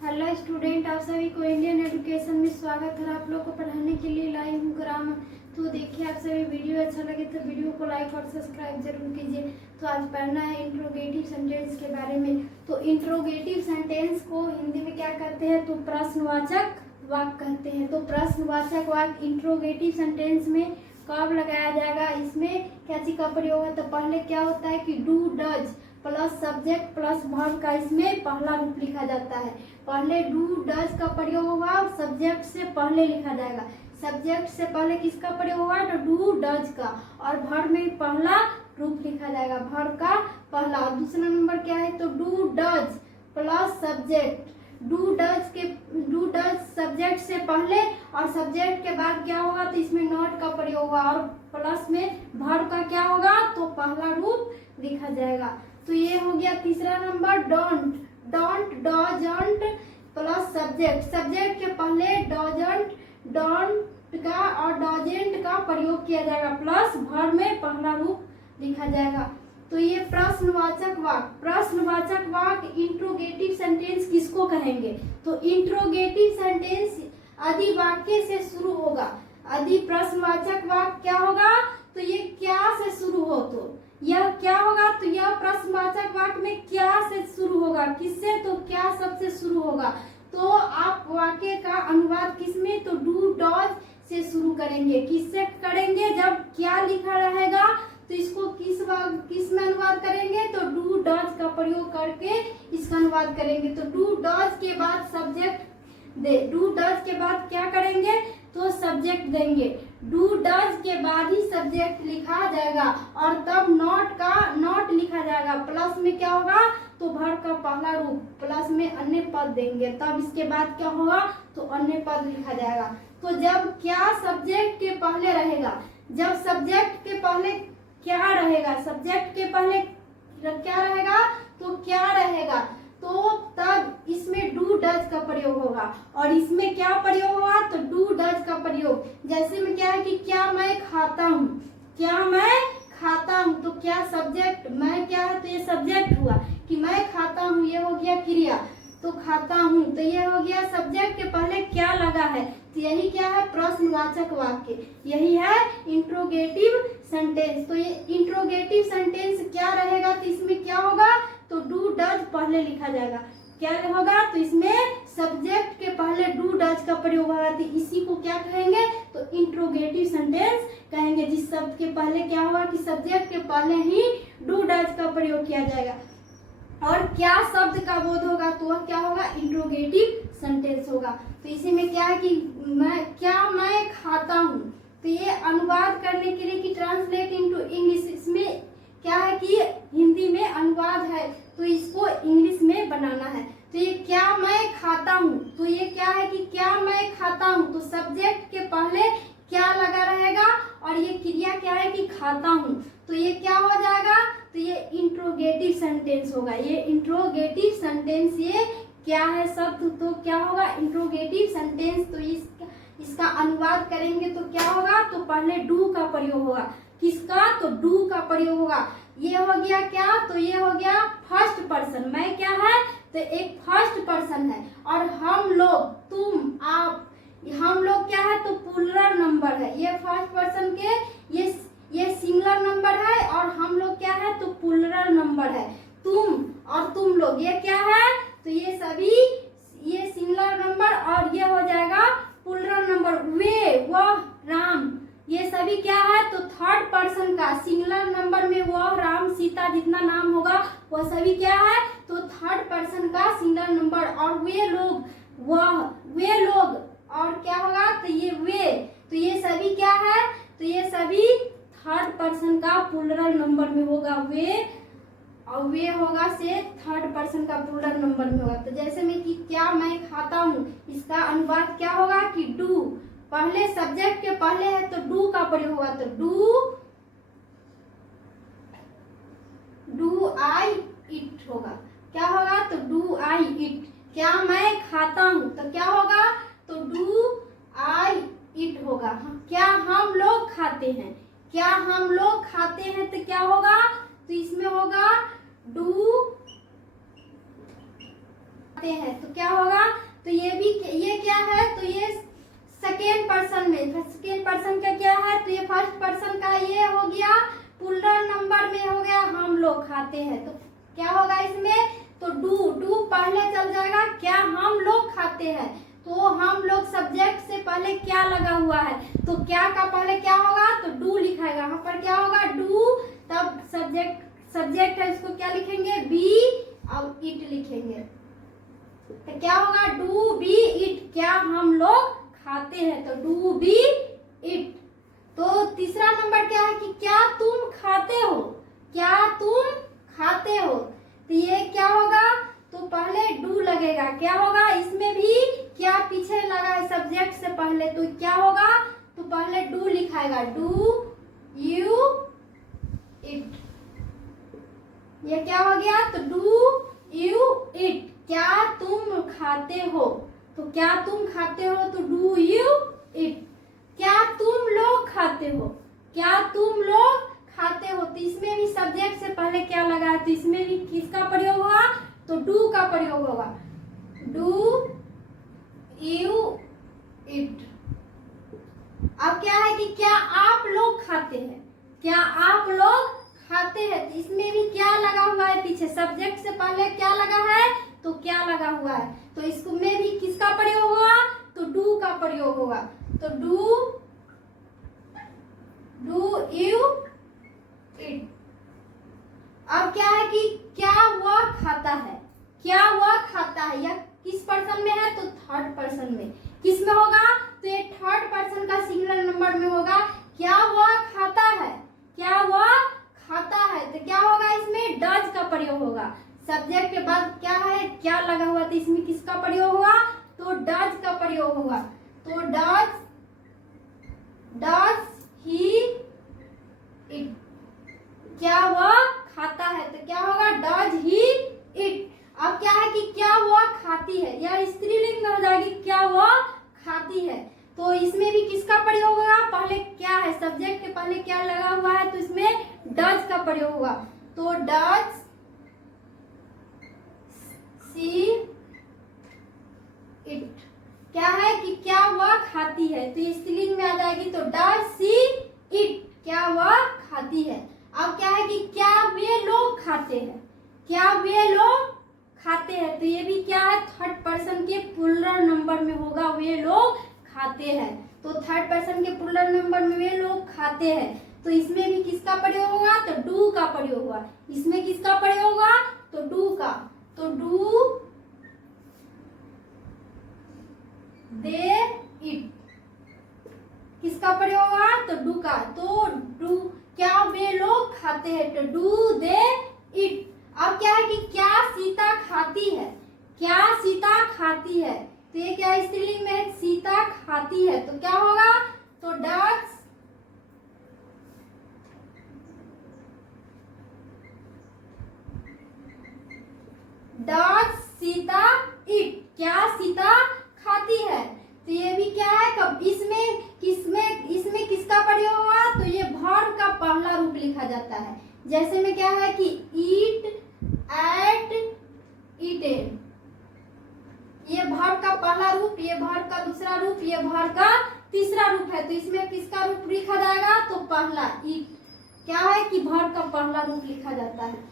Hello student, आप सभी को इंडियन एजुकेशन में स्वागत है। आप लोग को पढ़ाने के लिए लाई हूँ ग्रामर। तो देखिए, आप सभी वीडियो अच्छा लगे तो वीडियो को लाइक और सब्सक्राइब जरूर कीजिए। तो आज पढ़ना है इंट्रोगेटिव सेंटेंस के बारे में। तो इंट्रोगेटिव सेंटेंस को हिंदी में क्या कहते हैं? तो प्रश्नवाचक वाक्य कहते हैं। तो प्रश्नवाचक वाक्य इंट्रोगेटिव सेंटेंस में कब लगाया जाएगा? इसमें क्या चीज का प्रयोग है? तो पहले क्या होता है कि do does plus subject plus verb का इसमें पहला रूप लिखा जाता है। पहले डू डज का प्रयोग होगा और सब्जेक्ट से पहले लिखा जाएगा। सब्जेक्ट से पहले किसका प्रयोग होगा? तो डू डज का। और वर्ब में पहला रूप लिखा जाएगा, वर्ब का पहला। और दूसरा नंबर क्या है? तो do does plus subject. Do does subject से पहले और सब्जेक्ट के बाद क्या होगा? तो इसमें नॉट का प्रयोग होगा और प्लस में वर्ब का क्या होगा? तो पहला रूप लिखा जाएगा। तो ये हो गया तीसरा number. Don't doesn't plus subject. Subject के पहले डजंट डोंट का और डजेंट का प्रयोग किया जाएगा प्लस वर्ब में पहला रूप लिखा जाएगा। तो ये प्रश्नवाचक वाक्य इंट्रोगेटिव सेंटेंस किसको कहेंगे? तो इंट्रोगेटिव सेंटेंस आदि वाक्य से शुरू होगा। आदि प्रश्नवाचक वाक्य क्या होगा? तो ये क्या से शुरू हो, तो यह क्या होगा? तो यह प्रश्नवाचक वाक्य में क्या से शुरू होगा? किससे? तो क्या शब्द से शुरू होगा। तो आप वाक्य का अनुवाद किसमें? तो डू डज से शुरू करेंगे। किससे करेंगे? जब क्या लिखा रहेगा तो इसको किस में अनुवाद करेंगे? तो डू डज का प्रयोग करके इसका अनुवाद करेंगे। तो डू डज के बाद सब्जेक्ट डू डज के बाद क्या करेंगे? तो सब्जेक्ट देंगे। डू डज के बाद ही सब्जेक्ट लिखा जाएगा और तब नॉट लिखा जाएगा। प्लस में क्या होगा? तो वर्ब का पहला रूप प्लस में अन्य पद देंगे, तब इसके बाद क्या होगा? तो अन्य पद लिखा जाएगा। तो जब क्या सब्जेक्ट के पहले रहेगा, जब सब्जेक्ट के पहले क्या रहेगा? सब्जेक्ट के पहले क्या रहेगा? तो क्या रहेगा? तो तब इसमें डू डज का प्रयोग होगा। और इसमें क्या प्रयोग होगा? तो डू डज का प्रयोग। जैसे में क्या है कि क्या मैं खाता हूँ, क्या मैं खाता हूँ। तो क्या सब्जेक्ट मैं क्या है? तो ये सब्जेक्ट हुआ कि मैं खाता हूँ, ये हो गया क्रिया। तो खाता हूँ तो ये हो गया सब्जेक्ट के पहले क्या लगा है? तो यही क्या है? प्रश्नवाचक वाक्य। यही है इंट्रोगेटिव सेंटेंस। तो ये इंट्रोगेटिव सेंटेंस क्या रहेगा? तो इसमें क्या होगा? तो डू डज पहले लिखा जाएगा। क्या होगा? तो इसमें सब्जेक्ट के पहले डू डज का प्रयोग होगा। तो इसी को क्या कहेंगे? तो इंट्रोगेटिव सेंटेंस कहेंगे। जिस शब्द के पहले क्या होगा कि सब्जेक्ट के पहले ही डू डज का प्रयोग किया जाएगा और क्या शब्द का बोध होगा तो वह क्या होगा? इंट्रोगेटिव सेंटेंस होगा। तो इसी में क्या है कि मैं खाता हूँ। तो ये अनुवाद करने के लिए कि ट्रांसलेट इनटू इंग्लिश, इसमें क्या है कि हिंदी में अनुवाद है तो इसको इंग्लिश में बनाना है। तो ये क्या मैं खाता हूँ, तो ये क्या है कि क्या मैं खाता हूँ। तो सब्जेक्ट के पहले क्या लगा रहेगा और ये क्रिया क्या है कि खाता हूँ। तो ये क्या हो जाएगा? तो ये इंट्रोगेटिव सेंटेंस होगा। ये इंट्रोगेटिव सेंटेंस ये क्या है शब्द? तो क्या होगा? Interrogative sentence. तो इसका अनुवाद करेंगे तो क्या होगा? तो पहले डू का प्रयोग होगा। किसका? तो डू का प्रयोग होगा। ये हो गया क्या? तो ये हो गया फर्स्ट पर्सन। मैं क्या है? तो एक फर्स्ट पर्सन है। और हम लोग, तुम, आप, हम लोग क्या है? तो प्लूरल नंबर है। ये फर्स्ट पर्सन के ये सिंगुलर नंबर है और हम लोग क्या है? तो प्लूरल नंबर है। तुम और तुम लोग ये क्या है? तो ये सभी ये सिंगुलर नंबर और ये हो जाएगा प्लूरल नंबर। वे, वह, राम, ये सभी क्या है? तो थर्ड पर्सन का सिंगुलर नंबर में वह, राम, सीता जितना नाम होगा वह सभी क्या है? तो थर्ड पर्सन का सिंगुलर नंबर। और वे लोग, वह, वे लोग, और क्या होगा? तो ये वे, तो ये सभी क्या है? तो ये सभी थर्ड पर्सन का प्लूरल नंबर में होगा वे, और वे होगा से थर्ड पर्सन का प्लूरल नंबर में होगा। तो जैसे में कि क्या मैं खाता हूँ, इसका अनुवाद क्या होगा कि डू, पहले सब्जेक्ट के पहले है तो डू का प्रयोग होगा। तो डू आई इट होगा। क्या होगा? तो डू आई इट। क्या मैं खाता हूँ तो क्या होगा? तो डू आई इट होगा। क्या हम लोग खाते हैं, क्या हम लोग खाते हैं तो क्या होगा? तो इसमें होगा डू खाते हैं। तो क्या होगा, तो ये क्या है, तो ये सेकेंड पर्सन में, सेकेंड पर्सन का क्या है, तो ये फर्स्ट पर्सन का ये हो गया, प्लूरल नंबर में हो गया हम लोग खाते हैं। तो क्या होगा इसमें, तो डू पहले चल जाएगा, क्या हम लोग खाते हैं। तो हम लोग सब्जेक्ट से पहले क्या लगा हुआ है, तो क्या का पहले क्या होगा, तो डू लिखाएगा। यहाँ पर क्या होगा, डू, तब सब्जेक्ट है उसको क्या लिखेंगे, बी, और इट लिखेंगे। तो क्या होगा, डू बी इट, क्या हम लोग खाते हैं, तो डू बी इट। तो तीसरा नंबर क्या है कि क्या तुम खाते हो, क्या तुम खाते हो। तो ये क्या होगा, तो पहले डू लगेगा, क्या होगा इसमें भी, क्या पीछे लगा है सब्जेक्ट से पहले, तो क्या होगा, तो पहले डू लिखाएगा, डू यू इट। ये क्या हो गया, तो डू यू इट, क्या तुम खाते हो। तो क्या तुम खाते हो, तो डू यू इट। क्या तुम लोग खाते हो, क्या तुम लोग खाते हो। तो इसमें भी सब्जेक्ट से पहले क्या लगा है, तो इसमें भी किसका प्रयोग होगा, तो डू का प्रयोग होगा, डू यू इट। अब क्या है कि क्या आप लोग खाते हैं, क्या आप लोग खाते हैं। तो इसमें भी क्या लगा हुआ है पीछे, सब्जेक्ट से पहले क्या लगा है, तो क्या लगा हुआ है। तो इसमें भी किसका प्रयोग होगा, तो डू का प्रयोग होगा, तो डू यू इट। अब क्या है कि क्या वह खाता है, क्या वह खाता है, या किस पर्सन में है, तो थर्ड पर्सन में। किस में होगा, तो ये थर्ड पर्सन का सिंगुलर नंबर में होगा, क्या वह खाता है, क्या वह खाता है। तो क्या होगा इसमें, डज का प्रयोग होगा। सब्जेक्ट के बाद क्या है, क्या लगा हुआ, तो इसमें किसका प्रयोग होगा, तो डज का प्रयोग होगा, तो डज ही इट, क्या वह खाता है। तो क्या होगा, डज ही इट। अब क्या है कि क्या वह खाती है, यह स्त्रीलिंग में हो जाएगी, क्या वह खाती है। तो इसमें भी किसका प्रयोग होगा, पहले क्या है, सब्जेक्ट के पहले क्या लगा हुआ है, तो इसमें डज का प्रयोग होगा, तो डज सी इट। क्या है कि क्या वह खाती है, तो ये स्त्रीलिंग में आ जाएगी, तो डज सी इट, क्या वह खाती है। अब क्या है कि क्या वे लोग खाते हैं, क्या वे लोग खाते हैं। तो ये भी क्या है, थर्ड पर्सन के प्लूरल नंबर में होगा, वे लोग खाते हैं। तो थर्ड पर्सन के प्लूरल नंबर में वे लोग खाते हैं। तो इसमें भी किसका प्रयोग होगा, तो डू का प्रयोग होगा। इसमें किसका प्रयोग होगा, तो डू का, तो डू दे इट, किसका प्रयोग होगा, तो डू का, तो डू, क्या वे लोग खाते हैं, तो डू दे इट। अब क्या है कि क्या सीता खाती है, क्या सीता खाती है। तो ये क्या स्त्रीलिंग में, सीता खाती है, तो क्या होगा, तो डज सीता इट, क्या सीता खाती है। तो ये भी क्या है, कब इसमें किसका प्रयोग हुआ, तो ये वर्ब का पहला रूप लिखा जाता है। जैसे में क्या है कि ईट, एट, ईटेन, ये वर्ब का पहला रूप, ये वर्ब का दूसरा रूप, ये वर्ब का तीसरा रूप है। तो इसमें किसका रूप लिखा जाएगा, तो पहला ईट, क्या है कि वर्ब का पहला रूप लिखा जाता है।